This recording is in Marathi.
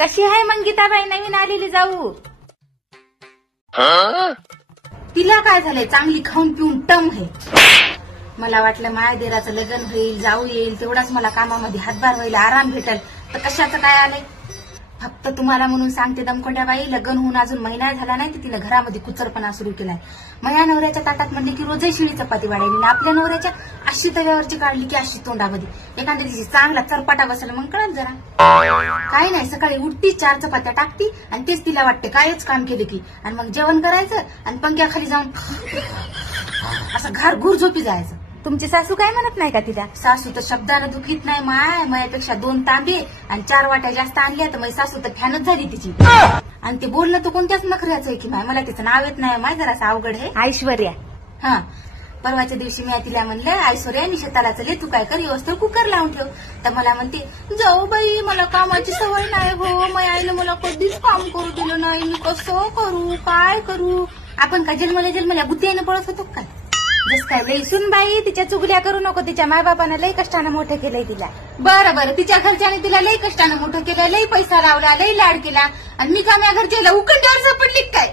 कशी आहे मग गीताबाई नवीन आलेली जाऊ? तिला काय झालंय, चांगली खाऊन पिऊन टम आहे. मला वाटलं माझ्या देराचं लग्न होईल, जाऊ येईल, तेवढाच मला कामामध्ये हातभार होईल, आराम भेटेल. तर कशाचं काय आलंय. फक्त तुम्हाला म्हणून सांगते दमकोंड्याबाई, लग्न होऊन अजून महिना झाला नाही तर तिला घरामध्ये कुचरपणा सुरू केलाय. माझ्या नवऱ्याच्या ताटात म्हणले की रोजही शिळी चपाती वाढायली, आपल्या नवऱ्याच्या अशी तव्यावरची काढली की अशी तोंडामध्ये. एखाद्या दिवशी चांगला चरपाटा बसला मग कळत जरा. काय नाही, सकाळी उठती 4 चपात्या टाकती आणि तेच तिला वाटते कायच काम केले की, आणि मग जेवण करायचं आणि पंख्याखाली जाऊन असं घारघूर झोपी जायचं. तुमची सासू काय म्हणत नाही का तिला? सासू तर शब्दानं दुखीत नाही. माझ्यापेक्षा 2 तांबे आणि 4 वाट्या जास्त आणल्या तर माझी सासू तर फॅनच झाली तिची. आणि ते बोलणं तर कोणत्याच नखऱ्याचं आहे की माय, मला तिचं नाव येत नाही. जरासं अवघड आहे. ऐश्वर्या. हा, परवाच्या दिवशी मी तिला म्हणलं, ऐश्वर्या मी शेताला चले, तू काय कर, व्यवस्थित कुकर लावून ठेव. तर मला म्हणते, जाऊ बाई मला कामाची सवय नाही हो, माझ्या आईनं मला कधीच काम करू दिलं नाही, मी कसं करू, काय करू. आपण काय जन्मल्या बुद्धीने पळत होतो काय? जस काय लईसून बाई, तिच्या चुगल्या करू नको. तिच्या मायबापानं लई कष्टानं मोठं केलंय तिला. बरं, तिच्या घरच्याने तिला लई कष्टानं मोठं केलं, लई पैसा लावला, लई लाड केला, आणि मी का माझ्या घरच्याला उकंड्यावर सापडली काय?